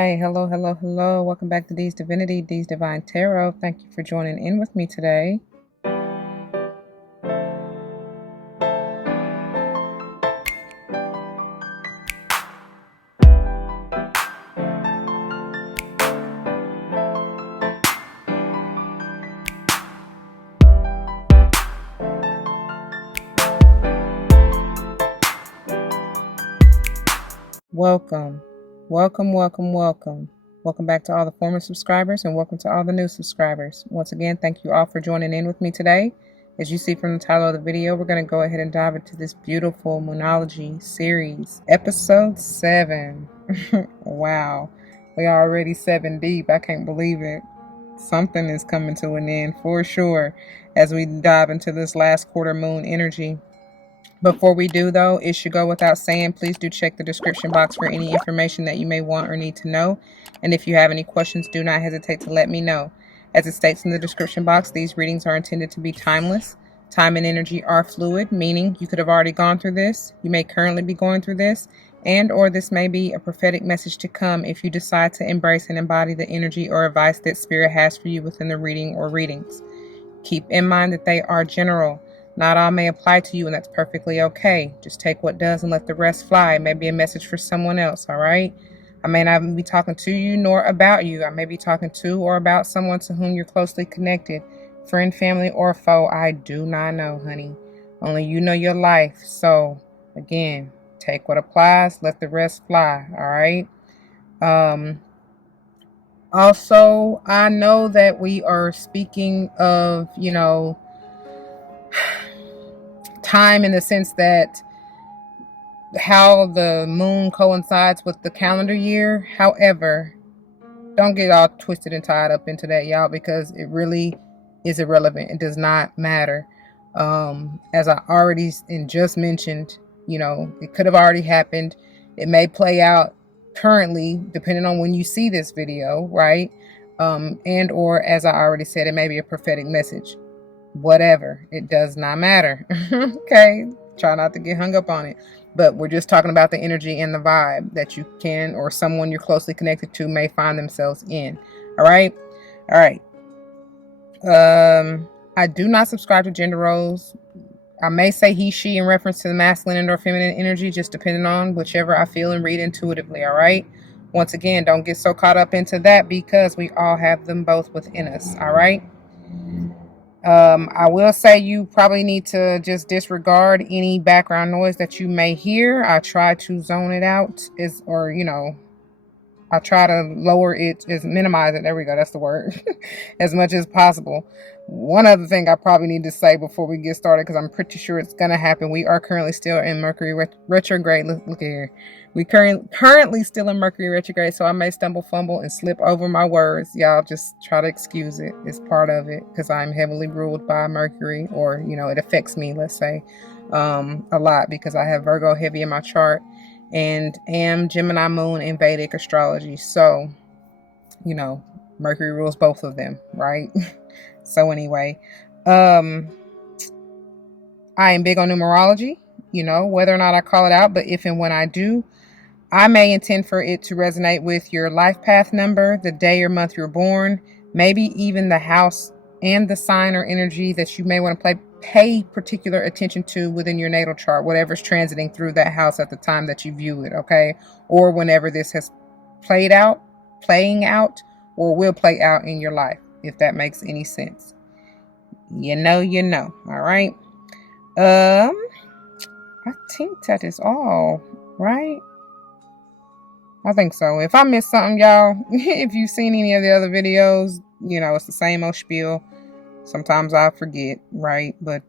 Hi, hello, hello, hello. Welcome back to D's Divinity, D's Divine Tarot. Thank you for joining in with me today. Welcome, welcome, welcome, welcome. Welcome back to all the former subscribers and welcome to all the new subscribers. Once again, thank you all for joining in with me today. As you see from the title of the video, we're going to go ahead and dive into this beautiful Moonology series, episode 7. Wow, we are already 7 deep. I can't believe it. Something is coming to an end for sure as we dive into this last quarter moon energy. Before we do, though, it should go without saying, please do check the description box for any information that you may want or need to know. And if you have any questions, do not hesitate to let me know. As it states in the description box, these readings are intended to be timeless. Time and energy are fluid, meaning you could have already gone through this, you may currently be going through this, and or this may be a prophetic message to come if you decide to embrace and embody the energy or advice that Spirit has for you within the reading or readings. Keep in mind that they are general. Not all may apply to you, and that's perfectly okay. Just take what does and let the rest fly. It may be a message for someone else, all right? I may not be talking to you nor about you. I may be talking to or about someone to whom you're closely connected. Friend, family, or foe, I do not know, honey. Only you know your life. So, again, take what applies, let the rest fly, all right? Also, I know that we are speaking of, time in the sense that how the moon coincides with the calendar year. However, don't get all twisted and tied up into that, y'all, because it really is irrelevant. It does not matter. As I already just mentioned, it could have already happened. It may play out currently, depending on when you see this video, right? And or, as I already said, it may be a prophetic message. Whatever, it does not matter. Okay, try not to get hung up on it, but we're just talking about the energy and the vibe that you can or someone you're closely connected to may find themselves in. All right. I do not subscribe to gender roles. I may say he, she in reference to the masculine and or feminine energy, just depending on whichever I feel and read intuitively. All right, once again, don't get so caught up into that because we all have them both within us. All right. I will say you probably need to just disregard any background noise that you may hear. I try to zone it out I try to lower it, minimize it. There we go. That's the word. As much as possible. One other thing I probably need to say before we get started, because I'm pretty sure it's going to happen. We are currently still in Mercury retrograde. Look here. We currently still in Mercury retrograde, so I may stumble, fumble, and slip over my words. Y'all just try to excuse it. It's part of it because I'm heavily ruled by Mercury, or, it affects me, let's say, a lot because I have Virgo heavy in my chart and am Gemini moon in Vedic astrology. So, Mercury rules both of them, right? So anyway, I am big on numerology, whether or not I call it out, but if and when I do, I may intend for it to resonate with your life path number, the day or month you're born, maybe even the house and the sign or energy that you may want to pay particular attention to within your natal chart, whatever's transiting through that house at the time that you view it, okay? Or whenever this has playing out, or will play out in your life, if that makes any sense. You know. All right. I think that is all, right? I think so. If I missed something, y'all, if you've seen any of the other videos, it's the same old spiel. Sometimes I forget, right? But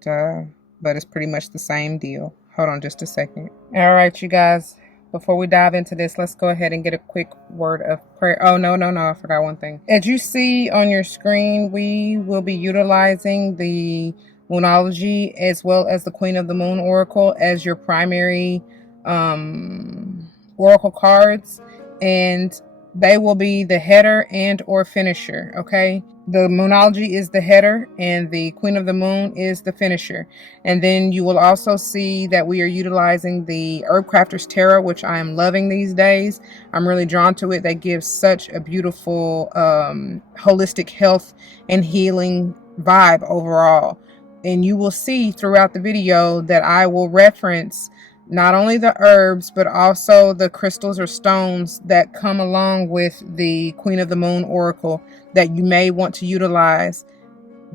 it's pretty much the same deal. Hold on just a second. All right, you guys. Before we dive into this, let's go ahead and get a quick word of prayer. Oh, no. I forgot one thing. As you see on your screen, we will be utilizing the Moonology as well as the Queen of the Moon Oracle as your primary oracle cards. And they will be the header and or finisher. Okay, the Moonology is the header and the Queen of the Moon is the finisher. And then you will also see that we are utilizing the HERBCRAFTE'S tarot, which I am loving these days. I'm really drawn to it. That gives such a beautiful holistic health and healing vibe overall. And you will see throughout the video that I will reference not only the herbs, but also the crystals or stones that come along with the Queen of the Moon Oracle that you may want to utilize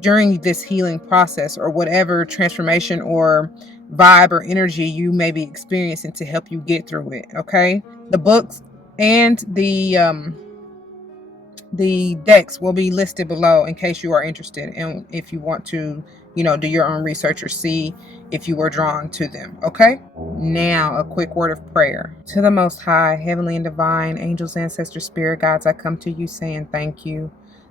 during this healing process, or whatever transformation or vibe or energy you may be experiencing to help you get through it. Okay, the books and the decks will be listed below in case you are interested, and if you want to, do your own research or see if you were drawn to them. Okay, now a quick word of prayer. To the Most High, heavenly and divine, angels, ancestors, spirit guides, I come to you saying thank you.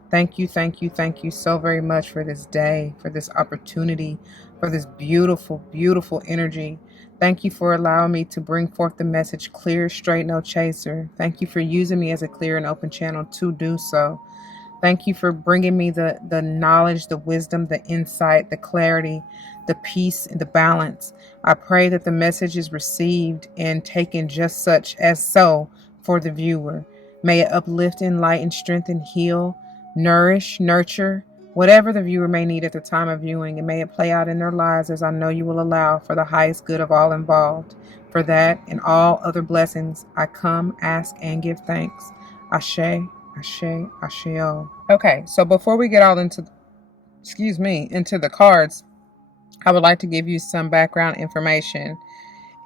Thank you, thank you, thank you so very much for this day, for this opportunity, for this beautiful, beautiful energy. Thank you for allowing me to bring forth the message clear, straight, no chaser. Thank you for using me as a clear and open channel to do so. Thank you for bringing me the knowledge, the wisdom, the insight, the clarity, the peace, and the balance. I pray that the message is received and taken just such as so for the viewer. May it uplift, enlighten, strengthen, heal, nourish, nurture, whatever the viewer may need at the time of viewing, and may it play out in their lives as I know you will allow, for the highest good of all involved. For that and all other blessings, I come, ask, and give thanks. Ashe, Ashe, Asheo. Okay, so before we get all into the cards, I would like to give you some background information.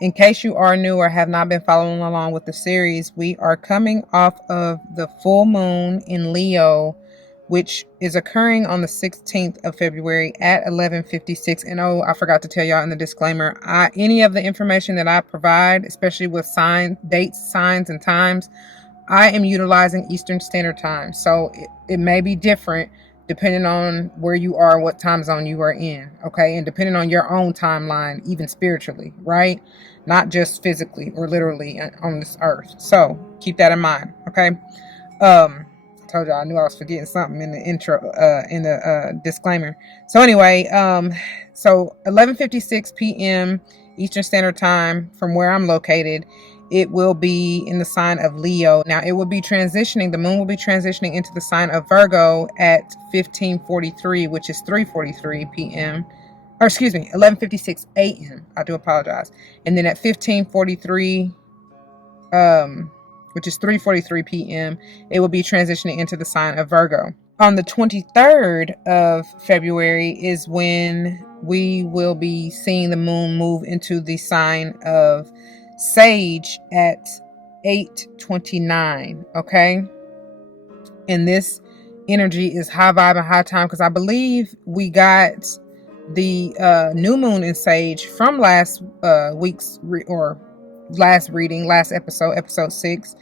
In case you are new or have not been following along with the series, we are coming off of the full moon in Leo, which is occurring on the 16th of February at 11:56. And oh, I forgot to tell y'all in the disclaimer, any of the information that I provide, especially with dates, signs, and times, I am utilizing Eastern Standard Time. So it may be different depending on where you are, what time zone you are in, okay? And depending on your own timeline, even spiritually, right? Not just physically or literally on this earth. So keep that in mind, okay? I told y'all I knew I was forgetting something in the intro, in the disclaimer. So anyway, so 11:56 p.m. Eastern Standard Time from where I'm located. It will be in the sign of Leo. Now it will be transitioning, the moon will be transitioning into the sign of Virgo at 15:43, which is 3:43 p.m. Or excuse me, 11:56 a.m. I do apologize. And then at 15:43, which is 3:43 p.m., it will be transitioning into the sign of Virgo. On the 23rd of February is when we will be seeing the moon move into the sign of Sage at 8:29. Okay, and this energy is high vibe and high time, because I believe we got the new moon in Sage from last week's last episode 6.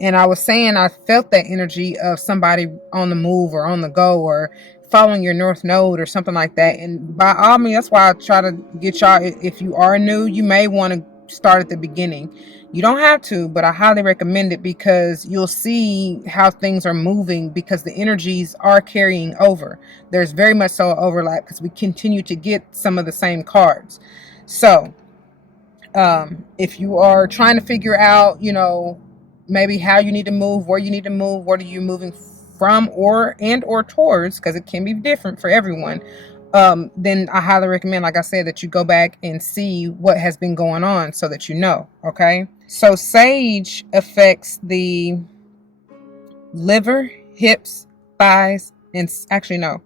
And I was saying I felt that energy of somebody on the move or on the go or following your north node or something like that. And by all means, that's why I try to get y'all, if you are new, you may want to start at the beginning. You don't have to, but I highly recommend it, because you'll see how things are moving, because the energies are carrying over. There's very much so an overlap, because we continue to get some of the same cards. So if you are trying to figure out, maybe how you need to move, where you need to move, what are you moving from or towards, because it can be different for everyone, then I highly recommend, like I said, that you go back and see what has been going on so that you know. Okay, so Sage affects the liver, hips, thighs, and actually no,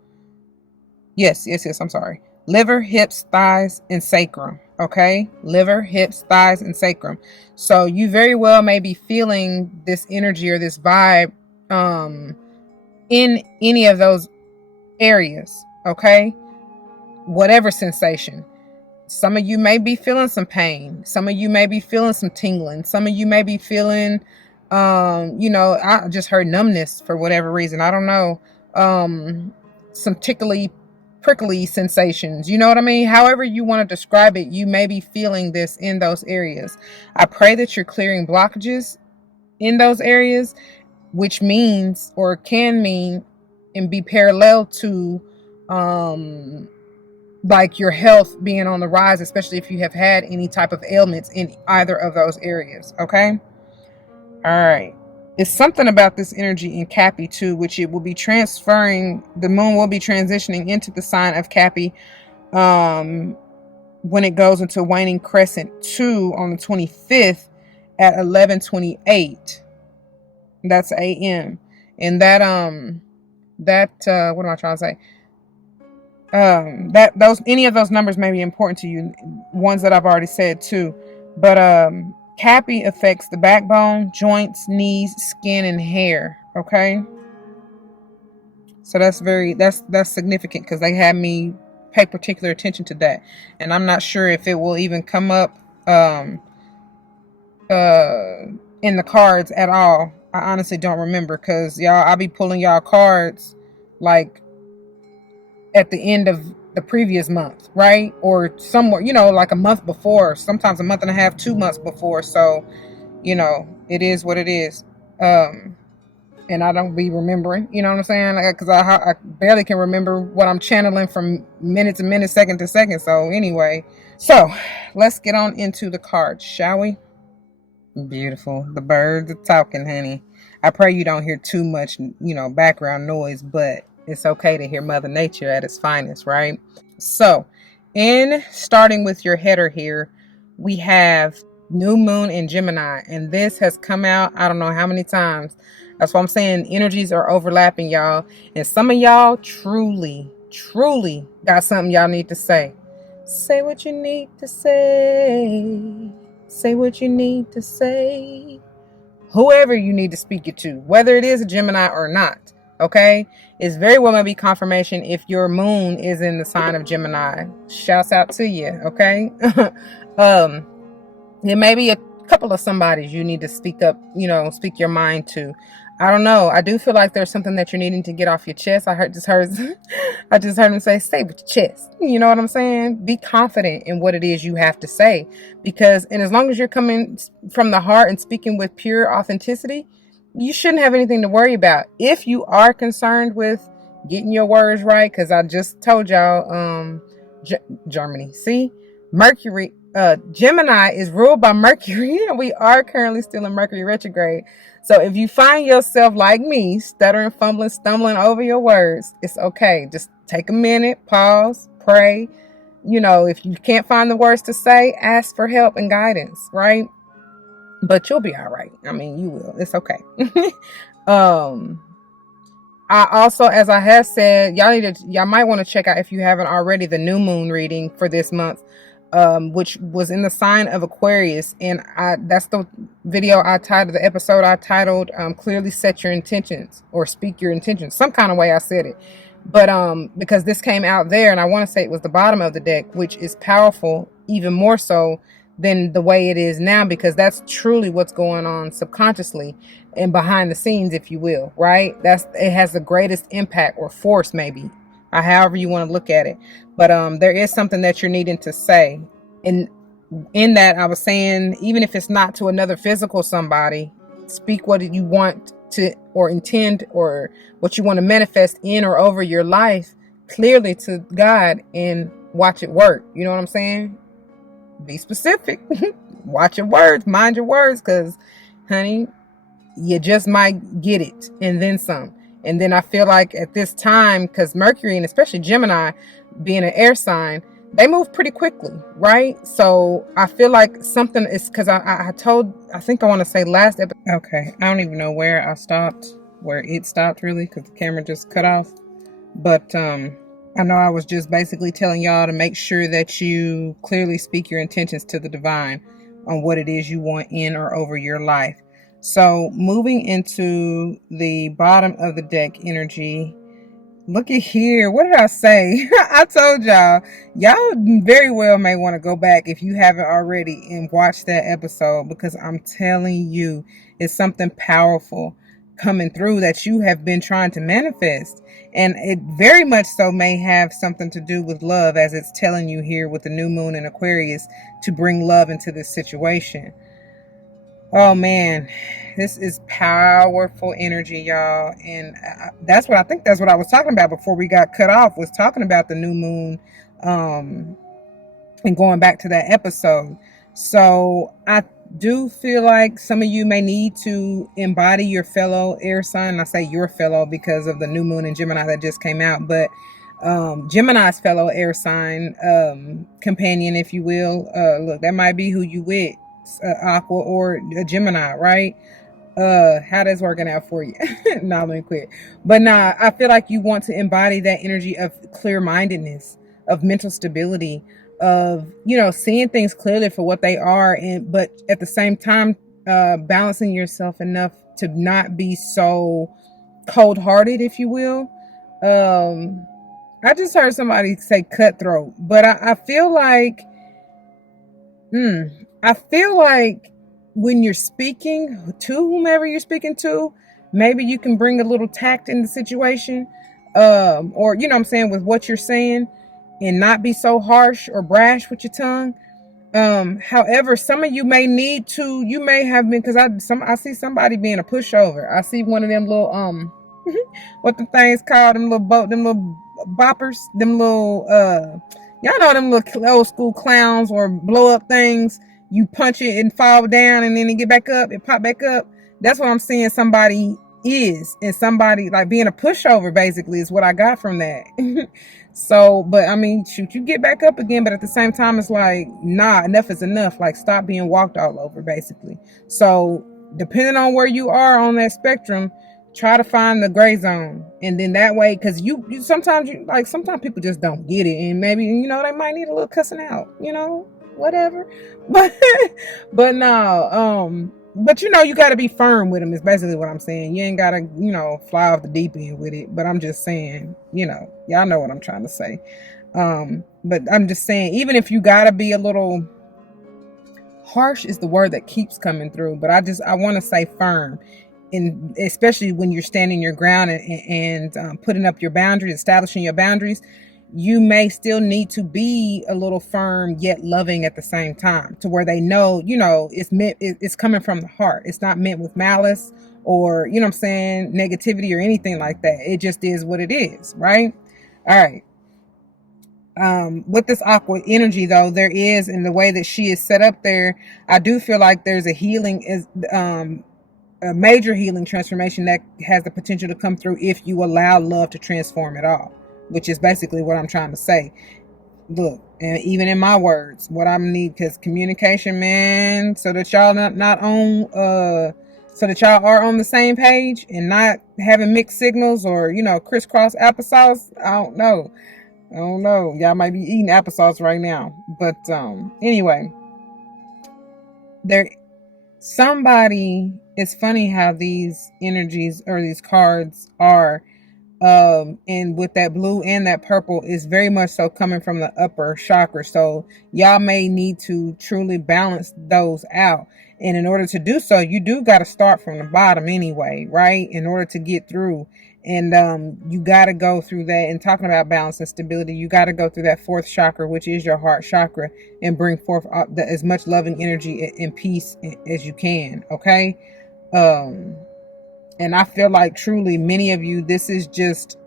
yes, I'm sorry, liver, hips, thighs, and sacrum. Okay, liver, hips, thighs, and sacrum. So you very well may be feeling this energy or this vibe in any of those areas. Okay, whatever sensation. Some of you may be feeling some pain. Some of you may be feeling some tingling. Some of you may be feeling, I just heard numbness for whatever reason. I don't know. Some tickly, prickly sensations. You know what I mean? However you want to describe it, you may be feeling this in those areas. I pray that you're clearing blockages in those areas. which means or can mean and be parallel to like your health being on the rise, especially if you have had any type of ailments in either of those areas. Okay. All right. It's something about this energy in Cappy too, which it will be transferring. The moon will be transitioning into the sign of Cappy when it goes into waning crescent 2 on the 25th at 11:28. That's AM. And that what am I trying to say? That those any of those numbers may be important to you, ones that I've already said too. But Cappy affects the backbone, joints, knees, skin, and hair. Okay. So that's significant because they had me pay particular attention to that. And I'm not sure if it will even come up in the cards at all. I honestly don't remember because y'all, I'll be pulling y'all cards like at the end of the previous month, right? Or somewhere, like a month before, sometimes a month and a half, 2 months before. So, it is what it is. And I don't be remembering, you know what I'm saying? Because I barely can remember what I'm channeling from minute to minute, second to second. So anyway, let's get on into the cards, shall we? Beautiful. The birds are talking, honey. I pray you don't hear too much, background noise, but it's okay to hear Mother Nature at its finest, right? So, in starting with your header here, we have new moon in Gemini, and this has come out I don't know how many times. That's what I'm saying. Energies are overlapping, y'all, and some of y'all truly got something y'all need to say. Say what you need to say. Say what you need to say. Whoever you need to speak it to, whether it is a Gemini or not. Okay, it's very well maybe confirmation if your moon is in the sign of Gemini. Shouts out to you. Okay. It may be a couple of somebodies you need to speak up, speak your mind to. I don't know. I do feel like there's something that you're needing to get off your chest. I just heard him say, "Stay with your chest." You know what I'm saying? Be confident in what it is you have to say, and as long as you're coming from the heart and speaking with pure authenticity, you shouldn't have anything to worry about. If you are concerned with getting your words right, because I just told y'all, Germany, see, Mercury, Gemini is ruled by Mercury, and we are currently still in Mercury retrograde. So if you find yourself like me, stuttering, fumbling, stumbling over your words, it's okay. Just take a minute, pause, pray. If you can't find the words to say, ask for help and guidance, right? But you'll be all right. I mean, you will. It's okay. I also, as I have said, y'all might want to check out, if you haven't already, the new moon reading for this month, which was in the sign of Aquarius. And that's the episode I titled, Clearly Set Your Intentions, or Speak Your Intentions. Some kind of way I said it. But because this came out there, and I want to say it was the bottom of the deck, which is powerful, even more so than the way it is now, because that's truly what's going on subconsciously and behind the scenes, if you will, right? It has the greatest impact or force, maybe, however you want to look at it. But there is something that you're needing to say. And in that, I was saying, even if it's not to another physical somebody, speak what you want to, or intend, or what you want to manifest in or over your life clearly to God, and watch it work. You know what I'm saying? Be specific. Watch your words, mind your words, because, honey, you just might get it and then some. And then I feel like at this time, because Mercury, and especially Gemini, being an air sign, they move pretty quickly, right? So I feel like something is, because I think I want to say last episode. Okay, I don't even know where it stopped really, because the camera just cut off. But I know I was just basically telling y'all to make sure that you clearly speak your intentions to the divine on what it is you want in or over your life. So moving into the bottom of the deck energy, look at here. What did I say? I told y'all very well may want to go back, if you haven't already, and watch that episode, because I'm telling you, it's something powerful coming through that you have been trying to manifest. And it very much so may have something to do with love, as it's telling you here with the new moon in Aquarius, to bring love into this situation. Oh man, this is powerful energy, y'all, and that's what I think. That's what I was talking about before we got cut off. Was talking about the new moon, um, and going back to that episode. So I do feel like some of you may need to embody your fellow air sign. I say your fellow because of the new moon in Gemini that just came out, but Gemini's fellow air sign companion, if you will. Look, that might be who you with, Aqua or a Gemini, right? How that's working out for you. Nah, let me quit. But nah, I feel like you want to embody that energy of clear-mindedness, of mental stability, of, seeing things clearly for what they are, and but at the same time balancing yourself enough to not be so cold-hearted, if you will. I just heard somebody say cutthroat, but I feel like I feel like when you're speaking to whomever you're speaking to, maybe you can bring a little tact in the situation, or what I'm saying, with what you're saying, and not be so harsh or brash with your tongue. However, some of you may need to. You may have been, because I see somebody being a pushover. I see one of them little what the things called, them little boppers, them little y'all know them little old school clowns or blow up things. You punch it and fall down, and then it get back up, it pop back up. That's what I'm seeing somebody is, and somebody like being a pushover basically is what I got from that. So, but I mean, shoot, you get back up again, but at the same time, it's like, nah, enough is enough. Like, stop being walked all over, basically. So, depending on where you are on that spectrum, try to find the gray zone, and then that way, because you sometimes sometimes people just don't get it, and maybe they might need a little cussing out, whatever. But but no, but you got to be firm with them, is basically what I'm saying. You ain't gotta fly off the deep end with it, but I'm just saying, y'all know what I'm trying to say. But I'm just saying, even if you gotta be a little harsh, is the word that keeps coming through, but I want to say firm, and especially when you're standing your ground and putting up your boundaries, establishing your boundaries, you may still need to be a little firm yet loving at the same time, to where they know, it's coming from the heart. It's not meant with malice or, what I'm saying, negativity or anything like that. It just is what it is, right? All right. With this aqua energy, though, there is, in the way that she is set up there, I do feel like there's a major healing transformation that has the potential to come through if you allow love to transform it all, which is basically what I'm trying to say. Look, and even in my words, what I need, because communication, man, so that y'all not on so that y'all are on the same page and not having mixed signals or crisscross applesauce. I don't know. Y'all might be eating applesauce right now, but anyway, there somebody, it's funny how these energies or these cards are, and with that blue and that purple is very much so coming from the upper chakra. So y'all may need to truly balance those out, and in order to do so, you do got to start from the bottom anyway, right, in order to get through. And you got to go through that. And talking about balance and stability, you got to go through that fourth chakra, which is your heart chakra, and bring forth as much loving energy and peace as you can. Okay. And I feel like truly many of you, this is just,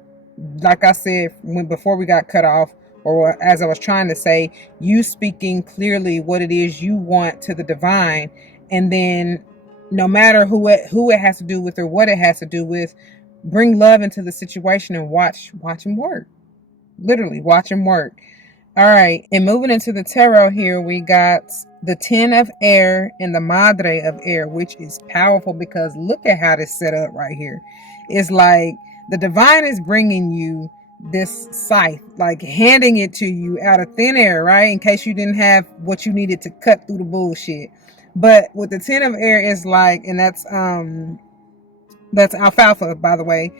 like I said before we got cut off, or as I was trying to say, you speaking clearly what it is you want to the divine, and then no matter who it has to do with or what it has to do with, bring love into the situation and watch him work. Literally watch him work. All right, and moving into the tarot here, we got the 10 of air and the Madre of air, which is powerful because look at how this set up right here. It's like the divine is bringing you this scythe, like handing it to you out of thin air, right? In case you didn't have what you needed to cut through the bullshit. But with the 10 of air, it's like, and that's alfalfa, by the way.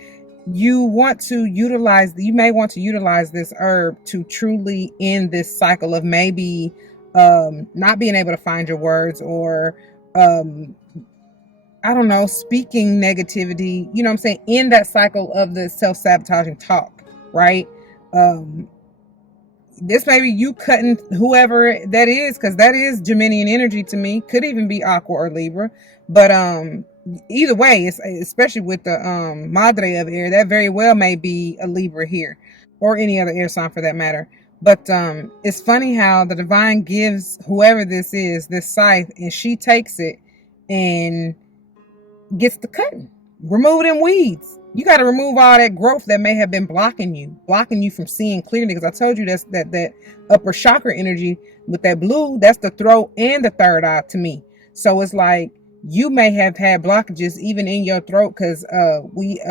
You may want to utilize this herb to truly end this cycle of maybe not being able to find your words, or I don't know, speaking negativity, what I'm saying, in that cycle of the self-sabotaging talk, right? this may be you cutting whoever that is, because that is Geminian energy to me. Could even be Aqua or Libra, but either way, it's especially with the Madre of air, that very well may be a Libra here, or any other air sign for that matter. But it's funny how the divine gives whoever this is this scythe, and she takes it and gets the cutting. Remove them weeds. You got to remove all that growth that may have been blocking you from seeing clearly. Because I told you that's that upper chakra energy with that blue. That's the throat and the third eye to me. So it's like you may have had blockages even in your throat, because we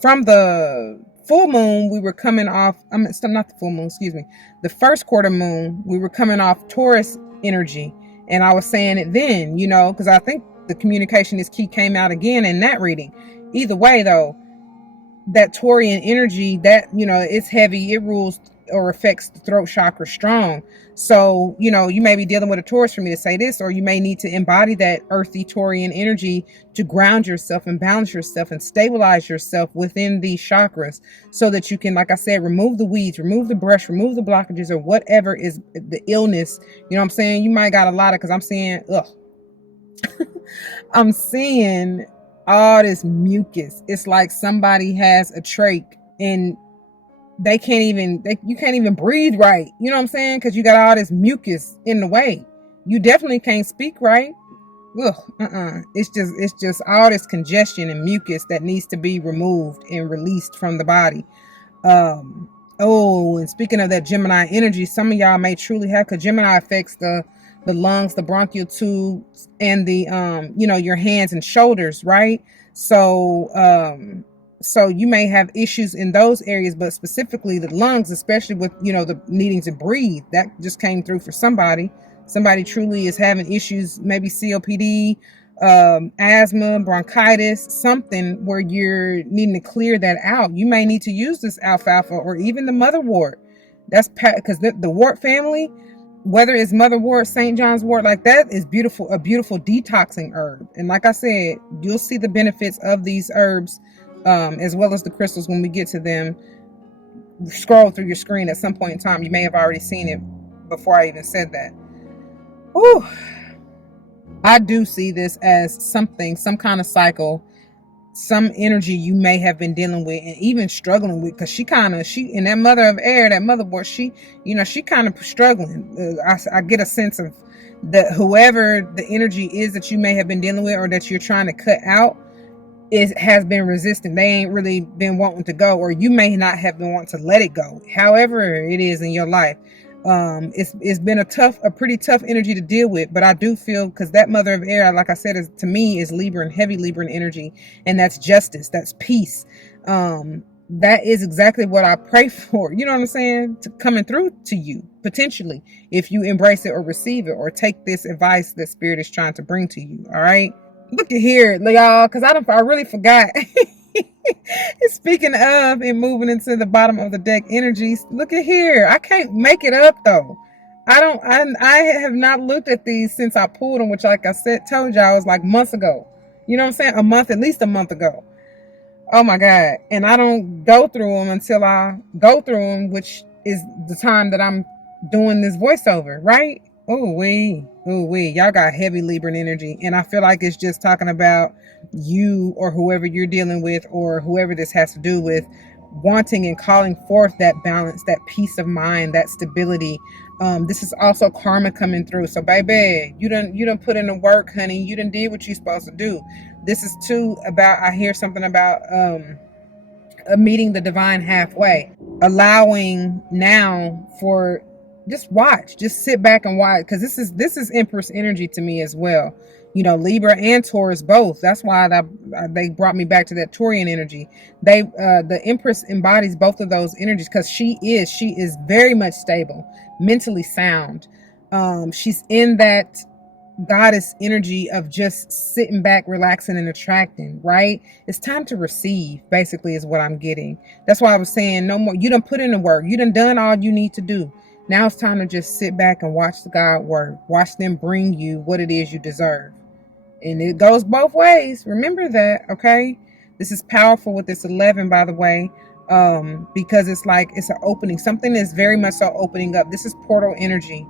from the full moon we were coming off. Not the full moon. Excuse me. The first quarter moon we were coming off Taurus energy, and I was saying it then. Because I think the communication is key came out again in that reading. Either way though, that Taurian energy, that it's heavy, it rules or affects the throat chakra strong. So you may be dealing with a Taurus for me to say this, or you may need to embody that earthy Taurian energy to ground yourself and balance yourself and stabilize yourself within these chakras, so that you can, like I said, remove the weeds, remove the brush, remove the blockages, or whatever is the illness. You know what I'm saying? You might got a lot of, because I'm saying I'm seeing all this mucus. It's like somebody has a trach and you can't even breathe right. You know what I'm saying? Because you got all this mucus in the way. You definitely can't speak right. It's just all this congestion and mucus that needs to be removed and released from the body. And speaking of that Gemini energy, some of y'all may truly have, because Gemini affects the lungs, the bronchial tubes, and the your hands and shoulders, right? So you may have issues in those areas, but specifically the lungs, especially with the needing to breathe, that just came through for somebody. Somebody truly is having issues, maybe COPD, asthma, bronchitis, something where you're needing to clear that out. You may need to use this alfalfa or even the motherwort. That's because the wort family, whether it's motherwort, St. John's wort, like that is beautiful, a beautiful detoxing herb. And like I said, you'll see the benefits of these herbs, as well as the crystals when we get to them. Scroll through your screen at some point in time. You may have already seen it before I even said that. Whew. I do see this as some kind of cycle, some energy you may have been dealing with and even struggling with, because she in that mother of air, that motherboard, she kind of struggling. I get a sense of that whoever the energy is that you may have been dealing with, or that you're trying to cut out, has been resistant. They ain't really been wanting to go, or you may not have been wanting to let it go. However it is in your life, it's been a pretty tough energy to deal with. But I do feel, because that mother of air, like I said, to me is Libra and heavy Libra energy, and that's justice, that's peace. That is exactly what I pray for. You know what I'm saying? Coming through to you potentially, if you embrace it or receive it, or take this advice that Spirit is trying to bring to you. All right. Look at here, y'all, because I really forgot. Speaking of and moving into the bottom of the deck energies, look at here. I can't make it up though. I have not looked at these since I pulled them, which, like I told y'all, was like months ago. You know what I'm saying? At least a month ago. Oh my God. And I don't go through them until I go through them, which is the time that I'm doing this voiceover, right? Y'all got heavy Libra energy, and I feel like it's just talking about you or whoever you're dealing with, or whoever this has to do with, wanting and calling forth that balance, that peace of mind, that stability. This is also karma coming through. So baby, you done put in the work, honey. You done did what you're supposed to do. This is too about, I hear something about meeting the divine halfway, allowing now for just sit back and watch, because this is Empress energy to me as well. Libra and Taurus both. That's why they brought me back to that Taurian energy. The Empress embodies both of those energies, because she is very much stable, mentally sound. She's in that goddess energy of just sitting back, relaxing, and attracting, right? It's time to receive, basically, is what I'm getting. That's why I was saying, no more. You done put in the work. You done all you need to do. Now it's time to just sit back and watch the God work. Watch them bring you what it is you deserve. And it goes both ways. Remember that, okay? This is powerful with this 11, by the way. because it's like it's an opening. Something is very much so opening up. This is portal energy,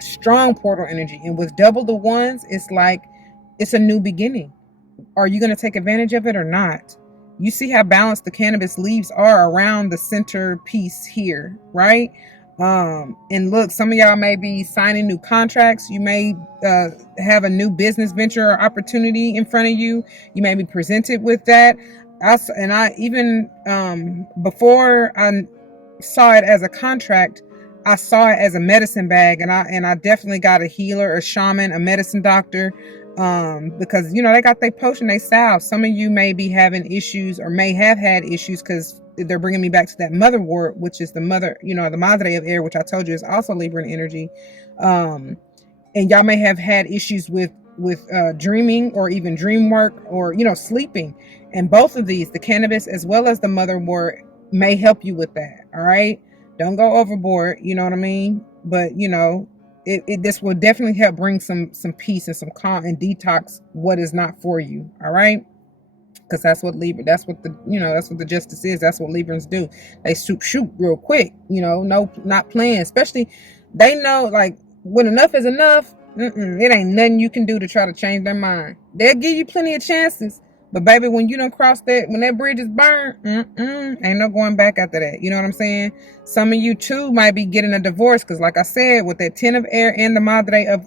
strong portal energy, and with double the ones, it's like it's a new beginning. Are you going to take advantage of it or not? You see how balanced the cannabis leaves are around the center piece here, right? And look, some of y'all may be signing new contracts. You may have a new business venture or opportunity in front of you. You may be presented with that. I even before I saw it as a contract, I saw it as a medicine bag, and I definitely got a healer, a shaman, a medicine doctor, because you know they got their potion, they salve. Some of you may be having issues or may have had issues because they're bringing me back to that mother word, which is the mother, you know, the madre of air, which I told you is also Libran energy. And y'all may have had issues with dreaming or even dream work or, you know, sleeping. And both of these, the cannabis as well as the mother word, may help you with that. All right. Don't go overboard. You know what I mean? But, you know, this will definitely help bring some peace and some calm and detox what is not for you. All right. Because that's what Libra, that's what the, you know, that's what the justice is. That's what Librans do. They shoot real quick, you know, no, not playing. Especially, they know, like, when enough is enough, it ain't nothing you can do to try to change their mind. They'll give you plenty of chances. But baby, when you don't cross that, when that bridge is burned, ain't no going back after that. You know what I'm saying? Some of you too might be getting a divorce because, like I said, with that 10 of air and the madre of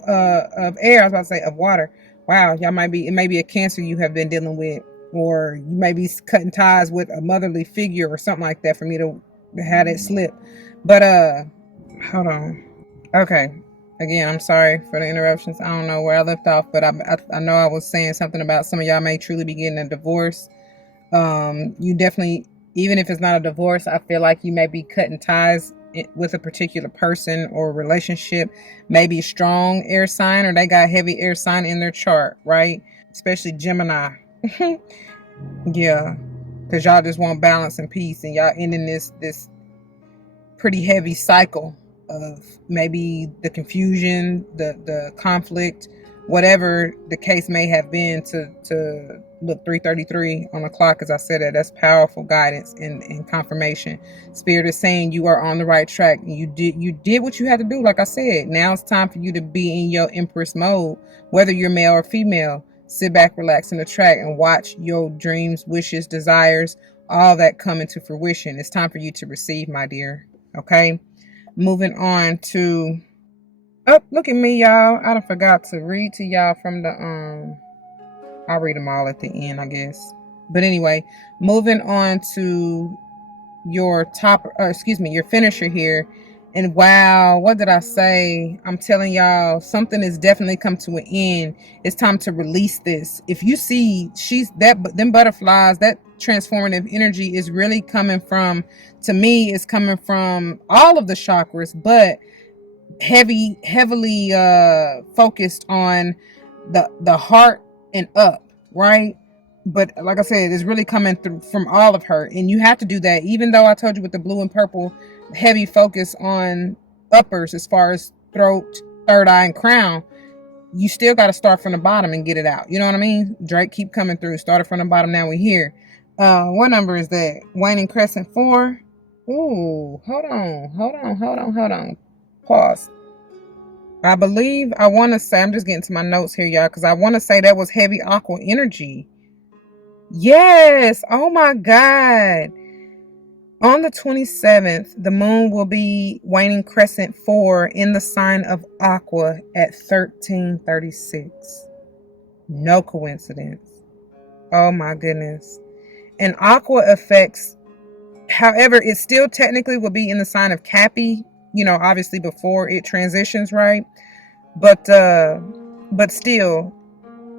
air, I was about to say of water. Wow, y'all might be, it may be a Cancer you have been dealing with, or you may be cutting ties with a motherly figure or something like that for me to have it slip. But hold on. Okay. Again, I'm sorry for the interruptions. I don't know where I left off, but I know I was saying something about some of y'all may truly be getting a divorce. You definitely, even if it's not a divorce, I feel like you may be cutting ties with a particular person or relationship. Maybe strong air sign, or they got heavy air sign in their chart, right? Especially Gemini. Yeah, because y'all just want balance and peace, and y'all ending this pretty heavy cycle of maybe the confusion, the conflict, whatever the case may have been. To look, 333 on the clock, as I said, that's powerful guidance and confirmation. Spirit is saying you are on the right track. You did what you had to do. Like I said, now it's time for you to be in your Empress mode, whether you're male or female. Sit back, relax, and attract, and watch your dreams, wishes, desires, all that come into fruition. It's time for you to receive, my dear. Okay. Moving on to, oh, look at me, y'all. I done forgot to read to y'all from the, I'll read them all at the end, I guess. But anyway, moving on to your top, or excuse me, your finisher here. And wow, what did I say? I'm telling y'all, something has definitely come to an end. It's time to release this. If you see, them butterflies, that transformative energy is really coming from, to me, it's coming from all of the chakras, but heavily focused on the heart and up, right? But like I said, it's really coming through from all of her, and you have to do that. Even though I told you with the blue and purple, heavy focus on uppers as far as throat, third eye, and crown, you still got to start from the bottom and get it out. You know what I mean? Drake keep coming through. Started from the bottom. Now we're here. What number is that? Waning Crescent 4. Ooh, hold on. Pause. I believe, I want to say, I'm just getting to my notes here, y'all, because I want to say that was heavy aqua energy. Yes. Oh my God. On the 27th, the moon will be waning crescent 4 in the sign of Aqua at 1336. No coincidence. Oh my goodness. And Aqua affects, however, it still technically will be in the sign of Cappy, you know, obviously before it transitions, right? But still,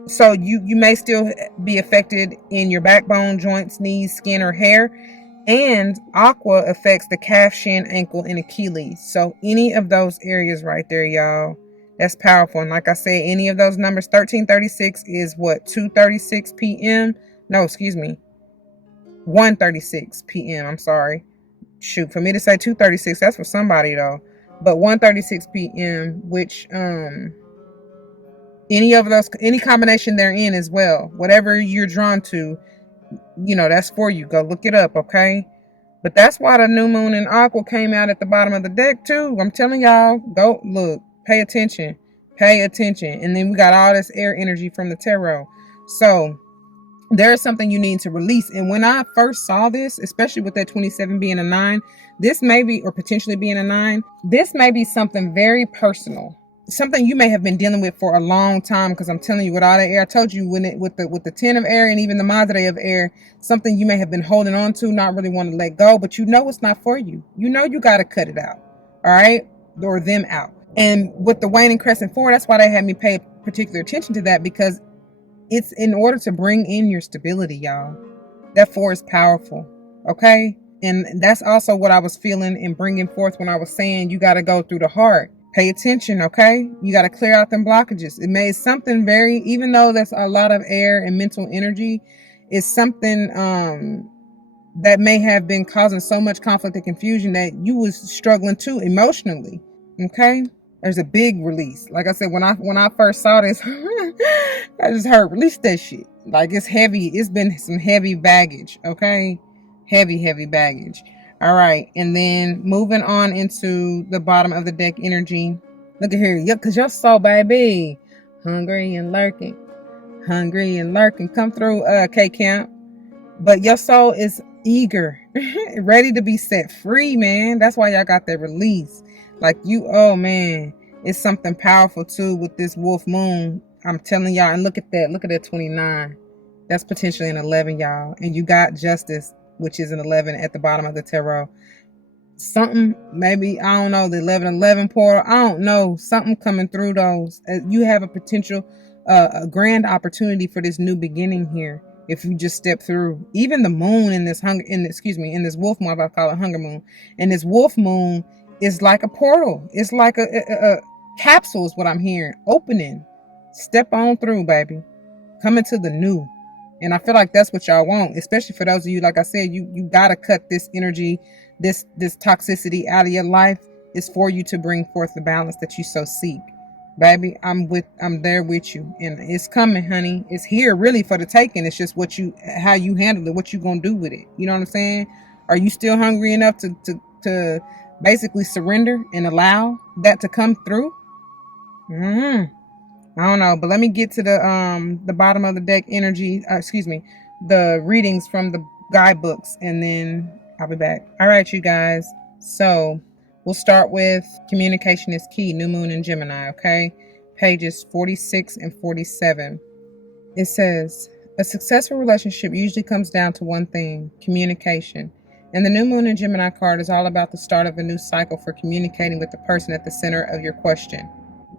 so you may still be affected in your backbone, joints, knees, skin, or hair. And Aqua affects the calf, shin, ankle, and Achilles. So any of those areas right there, y'all, that's powerful. And like I said, any of those numbers, 1336 is what, 2:36 p.m.? No, excuse me, 1:36 p.m. I'm sorry. Shoot, for me to say 2:36, that's for somebody though. But 1:36 p.m., which any of those, any combination they're in as well, whatever you're drawn to, you know, that's for you. Go look it up, okay? But that's why the new moon in Aqua came out at the bottom of the deck too. I'm telling y'all, go look, pay attention. Pay attention. And then we got all this air energy from the tarot. So there is something you need to release. And when I first saw this, especially with that 27 being a 9, this may be, or potentially being a 9, this may be something very personal. Something you may have been dealing with for a long time, because I'm telling you, with all that air, I told you when it with the 10 of air and even the Madre of air, something you may have been holding on to, not really want to let go, but you know it's not for you. You know you got to cut it out, all right, or them out. And with the waning crescent 4, that's why they had me pay particular attention to that, because it's in order to bring in your stability, y'all. That 4 is powerful, okay? And that's also what I was feeling and bringing forth when I was saying you got to go through the heart. Pay attention, okay? You got to clear out them blockages. It may something very, even though there's a lot of air and mental energy, it's something that may have been causing so much conflict and confusion that you was struggling too emotionally, okay? There's a big release. Like I said, when I first saw this, I just heard, release that shit. Like, it's heavy. It's been some heavy baggage, okay? Heavy baggage. All right, and then moving on into the bottom of the deck energy. Look at here. Yep, because your soul, baby. Hungry and lurking. Hungry and lurking. Come through, K-Camp. But your soul is eager. Ready to be set free, man. That's why y'all got that release. Like you, oh, man. It's something powerful, too, with this wolf moon. I'm telling y'all. And look at that. Look at that 29. That's potentially an 11, y'all. And you got justice, which is an 11 at the bottom of the tarot. Something, maybe, I don't know, the 11-11 portal, I don't know, something coming through those. You have a potential, a grand opportunity for this new beginning here if you just step through. Even the moon in this in this wolf moon, I call it hunger moon, and this wolf moon is like a portal. It's like a capsule is what I'm hearing. Opening. Step on through, baby. Coming to the new. And I feel like that's what y'all want, especially for those of you, like I said, you got to cut this energy, this toxicity out of your life. Is for you to bring forth the balance that you so seek. Baby, I'm there with you. And it's coming, honey. It's here really for the taking. It's just how you handle it, what you going to do with it. You know what I'm saying? Are you still hungry enough to basically surrender and allow that to come through? I don't know, but let me get to the bottom of the deck energy, the readings from the guidebooks, and then I'll be back. All right, you guys. So we'll start with communication is key, new moon in Gemini, okay? Pages 46 and 47. It says, a successful relationship usually comes down to one thing, communication. And the new moon in Gemini card is all about the start of a new cycle for communicating with the person at the center of your question.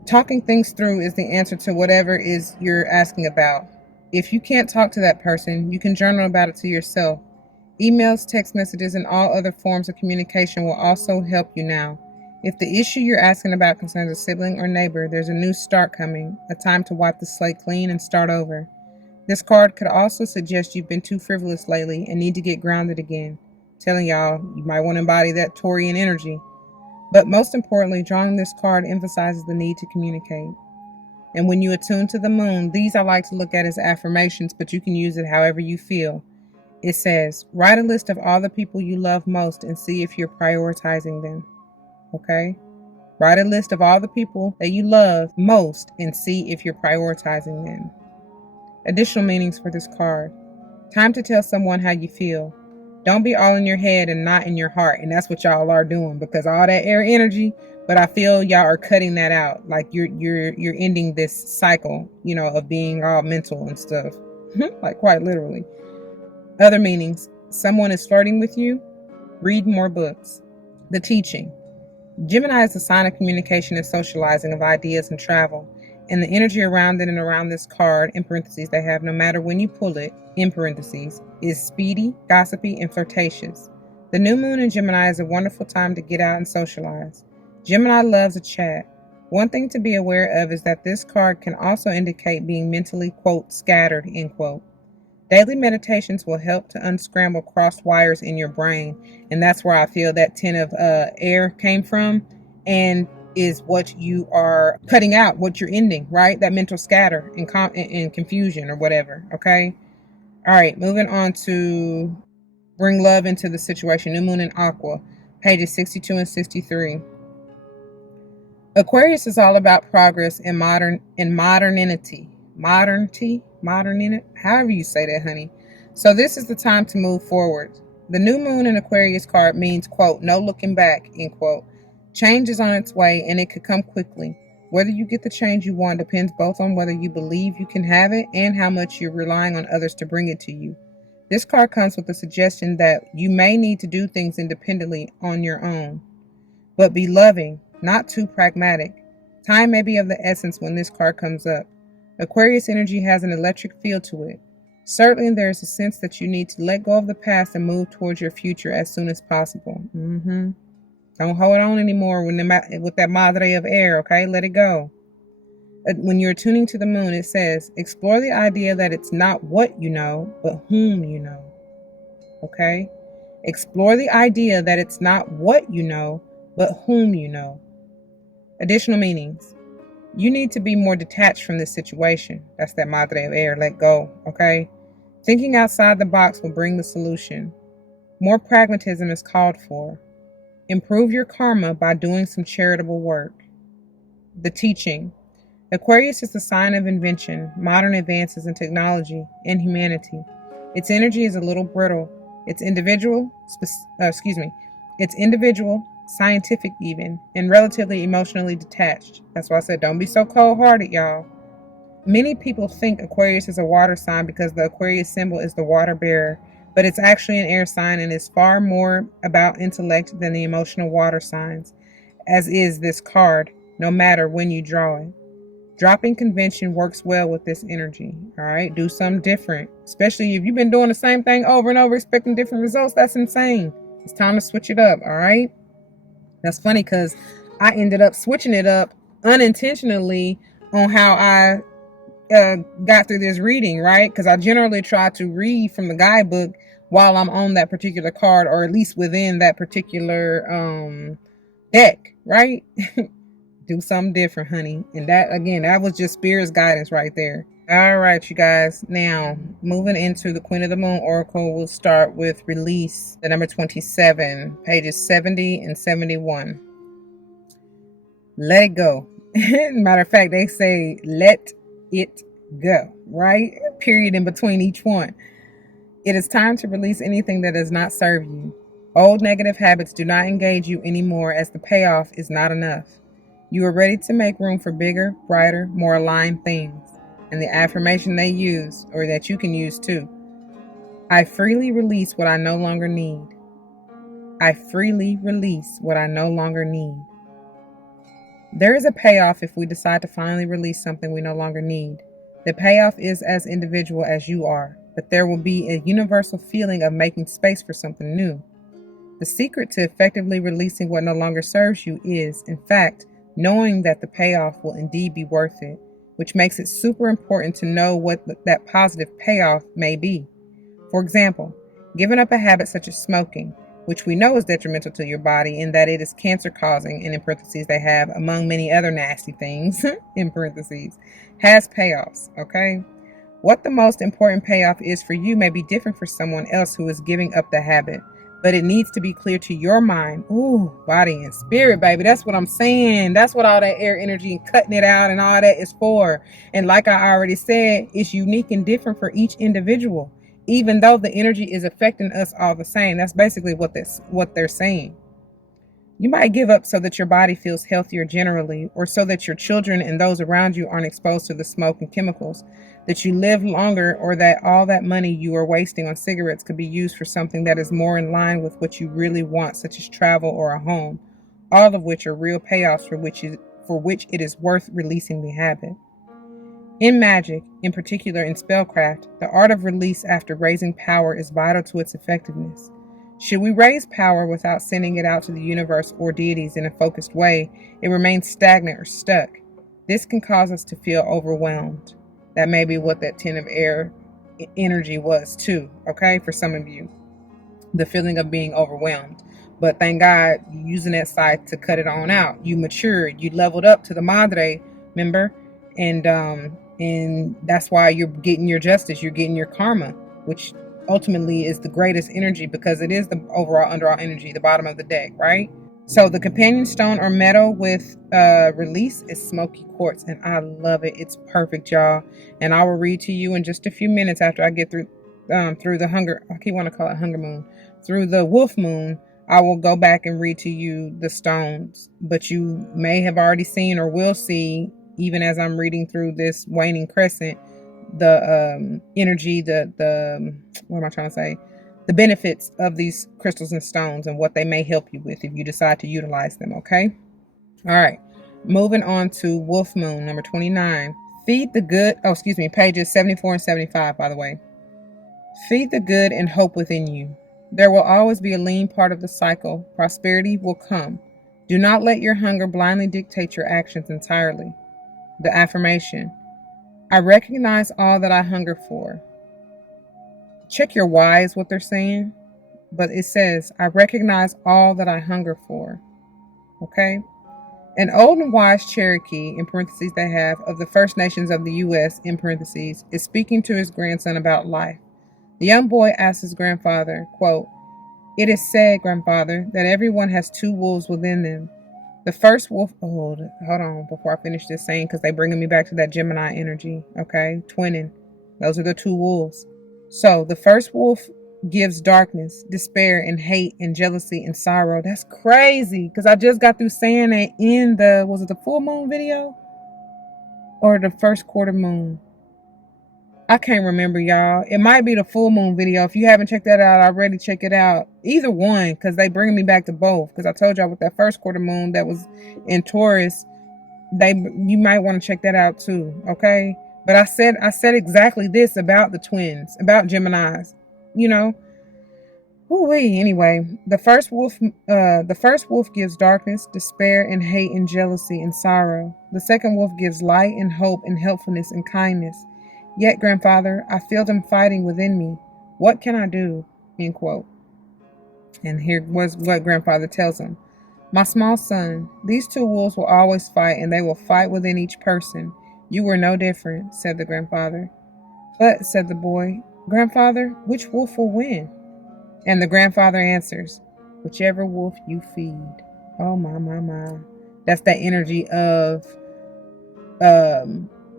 Talking things through is the answer to whatever is you're asking about. If you can't talk to that person, you can journal about it to yourself. Emails, text messages, and all other forms of communication will also help you now. If the issue you're asking about concerns a sibling or neighbor, there's a new start coming, a time to wipe the slate clean and start over. This card could also suggest you've been too frivolous lately and need to get grounded again. Telling y'all, you might want to embody that Taurian energy. But most importantly, drawing this card emphasizes the need to communicate. And when you attune to the moon, these I like to look at as affirmations, but you can use it however you feel. It says, write a list of all the people you love most and see if you're prioritizing them. Okay? Write a list of all the people that you love most and see if you're prioritizing them. Additional meanings for this card. Time to tell someone how you feel. Don't be all in your head and not in your heart. And that's what y'all are doing, because all that air energy, but I feel y'all are cutting that out. Like you're ending this cycle, of being all mental and stuff. Like quite literally. Other meanings. Someone is flirting with you. Read more books. The teaching. Gemini is a sign of communication and socializing of ideas and travel. And the energy around it and around this card, in parentheses, they have no matter when you pull it, in parentheses, is speedy, gossipy, and flirtatious. The new moon in Gemini is a wonderful time to get out and socialize. Gemini loves a chat. One thing to be aware of is that this card can also indicate being mentally, quote, scattered, end quote. Daily meditations will help to unscramble crossed wires in your brain. And that's where I feel that 10 of air came from. And is what you are cutting out, what you're ending, right? That mental scatter and confusion or whatever, okay? All right, moving on to Bring love into the situation. New Moon in Aqua, pages 62 and 63. Aquarius is all about progress and modernity. Modernity, however you say that, honey. So this is the time to move forward. The new moon in Aquarius card means, quote, no looking back, end quote. Change is on its way and it could come quickly. Whether you get the change you want depends both on whether you believe you can have it and how much you're relying on others to bring it to you. This card comes with the suggestion that you may need to do things independently on your own, but be loving, not too pragmatic. Time may be of the essence when this card comes up. Aquarius energy has an electric feel to it. Certainly there is a sense that you need to let go of the past and move towards your future as soon as possible. Don't hold on anymore with that madre of air, okay? Let it go. When you're tuning to the moon, it says, explore the idea that it's not what you know, but whom you know. Okay? Explore the idea that it's not what you know, but whom you know. Additional meanings. You need to be more detached from this situation. That's that madre of air. Let go. Okay? Thinking outside the box will bring the solution. More pragmatism is called for. Improve your karma by doing some charitable work. The teaching. Aquarius is the sign of invention, modern advances in technology, and humanity. Its energy is a little brittle. It's individual, scientific even, and relatively emotionally detached. That's why I said don't be so cold-hearted, y'all. Many people think Aquarius is a water sign because the Aquarius symbol is the water bearer, but it's actually an air sign and is far more about intellect than the emotional water signs, as is this card, no matter when you draw it. Dropping convention works well with this energy. All right, do something different, especially if you've been doing the same thing over and over expecting different results. That's insane. It's time to switch it up. All right, that's funny because I ended up switching it up unintentionally on how I got through this reading, right? Because I generally try to read from the guidebook while I'm on that particular card, or at least within that particular deck, right? Do something different, honey. And that, again, that was just Spirit's guidance right there. All right, you guys. Now, moving into the Queen of the Moon Oracle, we'll start with release, the number 27, pages 70 and 71. Let it go. Matter of fact, they say, let it go, right? Period in between each one. It is time to release anything that does not serve you. Old negative habits do not engage you anymore as the payoff is not enough. You are ready to make room for bigger, brighter, more aligned things. And the affirmation they use, or that you can use too. I freely release what I no longer need. I freely release what I no longer need. There is a payoff if we decide to finally release something we no longer need. The payoff is as individual as you are, but there will be a universal feeling of making space for something new. The secret to effectively releasing what no longer serves you is, in fact, knowing that the payoff will indeed be worth it, which makes it super important to know what that positive payoff may be. For example, giving up a habit such as smoking, which we know is detrimental to your body in that it is cancer causing, and in parentheses they have, among many other nasty things, in parentheses, has payoffs, okay? What the most important payoff is for you may be different for someone else who is giving up the habit, but it needs to be clear to your mind. Ooh, body and spirit, baby. That's what I'm saying. That's what all that air energy and cutting it out and all that is for. And like I already said, it's unique and different for each individual, even though the energy is affecting us all the same. That's basically what they're saying. You might give up so that your body feels healthier generally, or so that your children and those around you aren't exposed to the smoke and chemicals, that you live longer, or that all that money you are wasting on cigarettes could be used for something that is more in line with what you really want, such as travel or a home, all of which are real payoffs for which it is worth releasing the habit. In magic, in particular in spellcraft, the art of release after raising power is vital to its effectiveness. Should we raise power without sending it out to the universe or deities in a focused way, it remains stagnant or stuck. This can cause us to feel overwhelmed. That may be what that 10 of air energy was too, okay, for some of you. The feeling of being overwhelmed. But thank God you're using that side to cut it on out. You matured, you leveled up to the madre, remember? And that's why you're getting your justice, you're getting your karma, which ultimately is the greatest energy, because it is the overall underall energy, the bottom of the deck, right? So the companion stone or metal with release is smoky quartz, and I love it. It's perfect, y'all. And I will read to you in just a few minutes after I get through the hunger. I keep wanting to call it hunger moon. Through the wolf moon, I will go back and read to you the stones. But you may have already seen or will see, even as I'm reading through this waning crescent, the energy, the what am I trying to say? The benefits of these crystals and stones and what they may help you with if you decide to utilize them, okay? All right. Moving on to Wolf Moon, number 29. Feed the good. Oh, excuse me. Pages 74 and 75, by the way. Feed the good and hope within you. There will always be a lean part of the cycle. Prosperity will come. Do not let your hunger blindly dictate your actions entirely. The affirmation. I recognize all that I hunger for. Check your why is what they're saying. But it says, I recognize all that I hunger for. Okay? An old and wise Cherokee, in parentheses they have, of the First Nations of the U.S., in parentheses, is speaking to his grandson about life. The young boy asks his grandfather, quote, It is said, grandfather, that everyone has two wolves within them. The first wolf, hold on before I finish this saying, because they're bringing me back to that Gemini energy, okay? Twinning. Those are the two wolves. So the first wolf gives darkness, despair, and hate, and jealousy, and sorrow. That's crazy, because I just got through saying that in was it the full moon video? Or the first quarter moon? I can't remember, y'all. It might be the full moon video. If you haven't checked that out already, check it out. Either one, because they bring me back to both. Because I told y'all with that first quarter moon that was in Taurus, you might want to check that out too, okay? But I said exactly this about the twins, about Geminis, you know. Ooh-wee. Anyway, the first wolf gives darkness, despair, and hate, and jealousy, and sorrow. The second wolf gives light and hope and helpfulness and kindness. Yet, grandfather, I feel them fighting within me. What can I do? End quote. And here was what grandfather tells him. My small son, these two wolves will always fight, and they will fight within each person. You were no different, said the grandfather. But, said the boy, grandfather, which wolf will win? And the grandfather answers, whichever wolf you feed. Oh, my. That's that energy of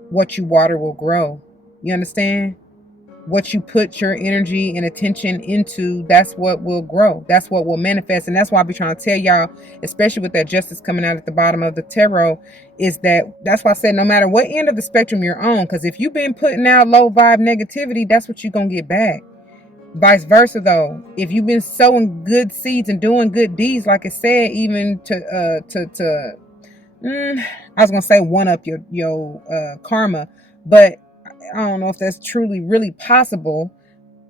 what you water will grow. You understand? What you put your energy and attention into, that's what will grow. That's what will manifest. And that's why I be trying to tell y'all, especially with that justice coming out at the bottom of the tarot, is that's why I said no matter what end of the spectrum you're on, because if you've been putting out low vibe negativity, that's what you're going to get back. Vice versa, though, if you've been sowing good seeds and doing good deeds, like it said, even I was gonna say one up your karma, but I don't know if that's truly really possible.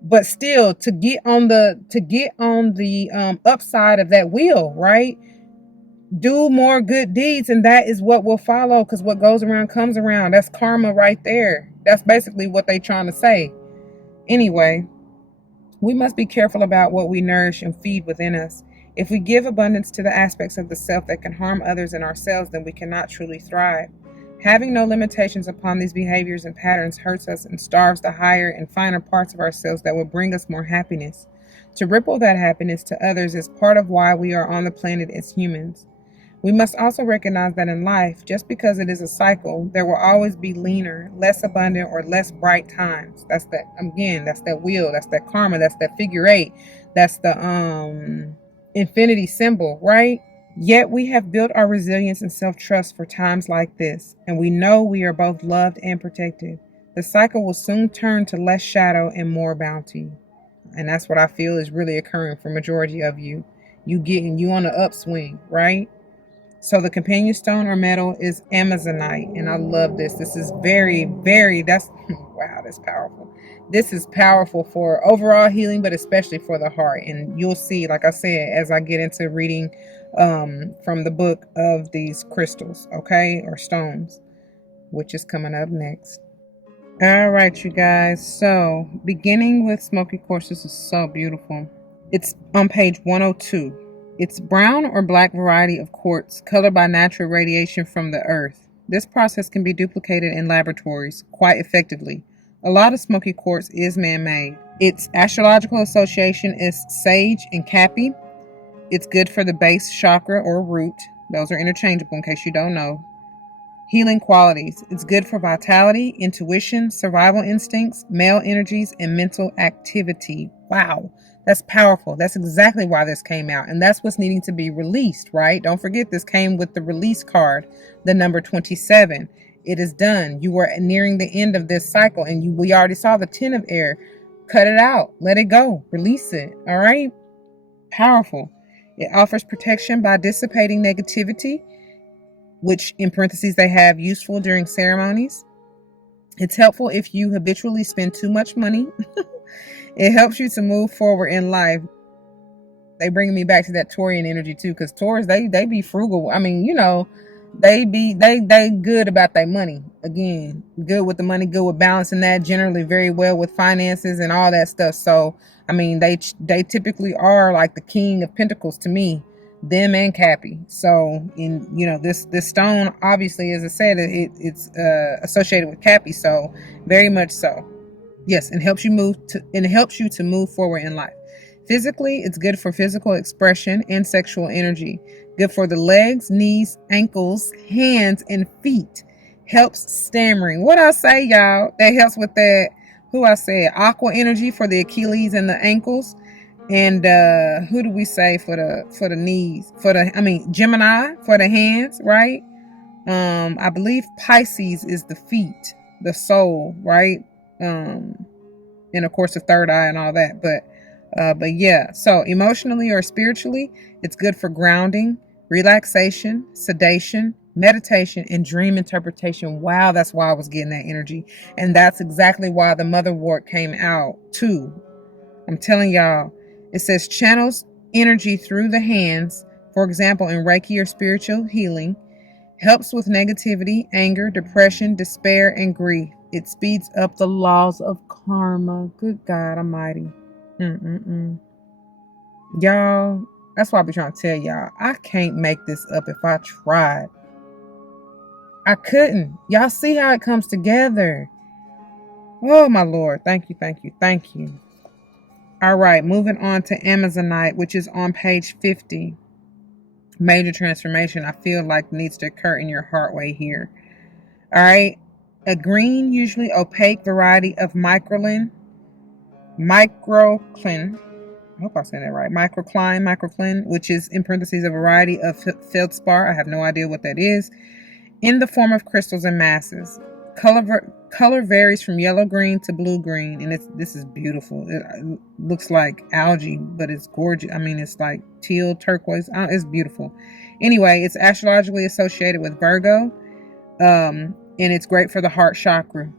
But still, to get on the upside of that wheel, right? Do more good deeds, and that is what will follow. Because what goes around comes around. That's karma right there. That's basically what they're trying to say. Anyway. We must be careful about what we nourish and feed within us. If we give abundance to the aspects of the self that can harm others and ourselves, then we cannot truly thrive. Having no limitations upon these behaviors and patterns hurts us and starves the higher and finer parts of ourselves that will bring us more happiness. To ripple that happiness to others is part of why we are on the planet as humans. We must also recognize that in life, just because it is a cycle, there will always be leaner, less abundant, or less bright times. That's that wheel, that's that karma, that's that figure eight, that's the infinity symbol, right? Yet we have built our resilience and self-trust for times like this, and we know we are both loved and protected. The cycle will soon turn to less shadow and more bounty. And that's what I feel is really occurring for majority of you. You on the upswing, right? So the companion stone or metal is Amazonite, and I love this. This is very, very, wow, that's powerful. This is powerful for overall healing, but especially for the heart. And you'll see, like I said, as I get into reading from the book of these crystals, okay, or stones, which is coming up next. All right, you guys. So beginning with smoky quartz, this is so beautiful. It's on page 102. It's brown or black variety of quartz colored by natural radiation from the earth. This process can be duplicated in laboratories quite effectively. A lot of smoky quartz is man-made. Its astrological association is Sage and Cappy. It's good for the base chakra or root. Those are interchangeable in case you don't know. Healing qualities. It's good for vitality, intuition, survival instincts, male energies, and mental activity. Wow, that's powerful. That's exactly why this came out. And that's what's needing to be released, right? Don't forget this came with the release card, the number 27. It is done. You are nearing the end of this cycle, and we already saw the 10 of air. Cut it out. Let it go. Release it. All right? Powerful. It offers protection by dissipating negativity, which in parentheses they have useful during ceremonies. It's helpful if you habitually spend too much money. It helps you to move forward in life. They bring me back to that Taurian energy too, because Taurus, they be frugal. I mean, they good about their money. Again, good with the money, good with balancing that, generally very well with finances and all that stuff. So I mean, they typically are like the king of pentacles to me, them and Cappy. So in this stone, obviously, as I said, it's associated with Cappy, so very much so. Yes, and helps you to move forward in life. Physically, it's good for physical expression and sexual energy. Good for the legs, knees, ankles, hands, and feet. Helps stammering. What I say, y'all? That helps with that. Who I said? Aqua energy for the Achilles and the ankles. And who do we say for the knees? Gemini for the hands, right? I believe Pisces is the feet, the soul, right? And of course the third eye and all that. But yeah, so emotionally or spiritually, it's good for grounding, relaxation, sedation, meditation, and dream interpretation. Wow, that's why I was getting that energy. And that's exactly why the motherwort came out too. I'm telling y'all, it says channels energy through the hands, for example, in Reiki or spiritual healing, helps with negativity, anger, depression, despair, and grief. It speeds up the laws of karma. Good God Almighty. Y'all, that's why I be trying to tell y'all, I can't make this up if I tried. I couldn't. Y'all see how it comes together. Oh, my Lord. Thank you, thank you, thank you. All right, moving on to Amazonite, which is on page 50. Major transformation I feel like needs to occur in your heartway here. All right. A green, usually opaque variety of microcline. I hope I said that right. Microcline, which is in parentheses a variety of feldspar. I have no idea what that is. In the form of crystals and masses. Color varies from yellow-green to blue-green, and this is beautiful. It looks like algae, but it's gorgeous. I mean, it's like teal, turquoise. It's beautiful. Anyway, it's astrologically associated with Virgo, and it's great for the heart chakra.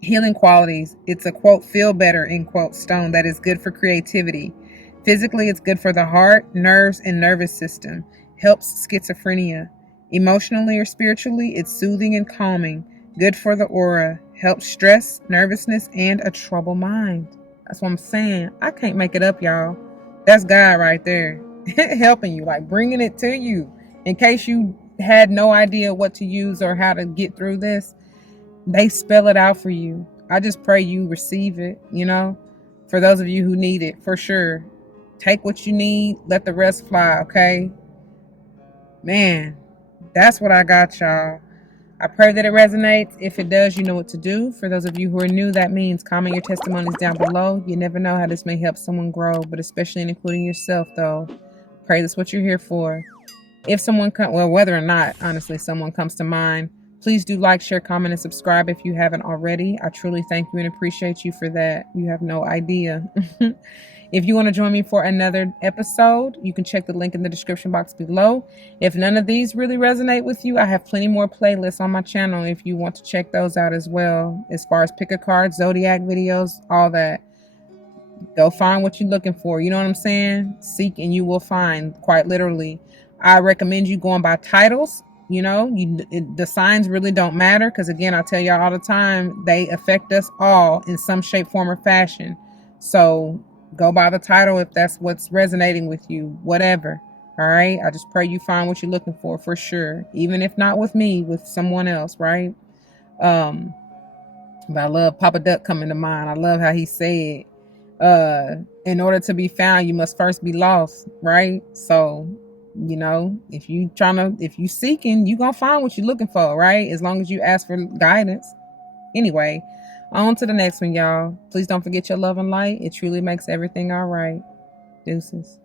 Healing qualities. It's a, quote, feel better, end quote, stone that is good for creativity. Physically, it's good for the heart, nerves, and nervous system. Helps schizophrenia. Emotionally or spiritually, it's soothing and calming. Good for the aura. Helps stress, nervousness, and a troubled mind. That's what I'm saying. I can't make it up, y'all. That's God right there. Helping you, like bringing it to you. In case you had no idea what to use or how to get through this, they spell it out for you. I just pray you receive it, for those of you who need it, for sure. Take what you need. Let the rest fly, okay? Man, that's what I got, y'all. I pray that it resonates. If it does, you know what to do. For those of you who are new, that means comment your testimonies down below. You never know how this may help someone grow, but especially including yourself, though. Pray that's what you're here for. If someone whether or not, honestly, someone comes to mind, please do like, share, comment, and subscribe if you haven't already. I truly thank you and appreciate you for that. You have no idea. If you want to join me for another episode, you can check the link in the description box below. If none of these really resonate with you, I have plenty more playlists on my channel if you want to check those out as well. As far as pick a card, zodiac videos, all that. Go find what you're looking for. You know what I'm saying? Seek and you will find, quite literally. I recommend you going by titles. The signs really don't matter because, again, I tell y'all all the time, they affect us all in some shape, form, or fashion. So go by the title if that's what's resonating with you, whatever. All right. I just pray you find what you're looking for sure. Even if not with me, with someone else. Right. But I love Papa Duck coming to mind. I love how he said, in order to be found, you must first be lost, right? So, you know, if you seeking, you gonna find what you're looking for, right? As long as you ask for guidance. Anyway, on to the next one, y'all. Please don't forget your love and light. It truly makes everything all right. Deuces.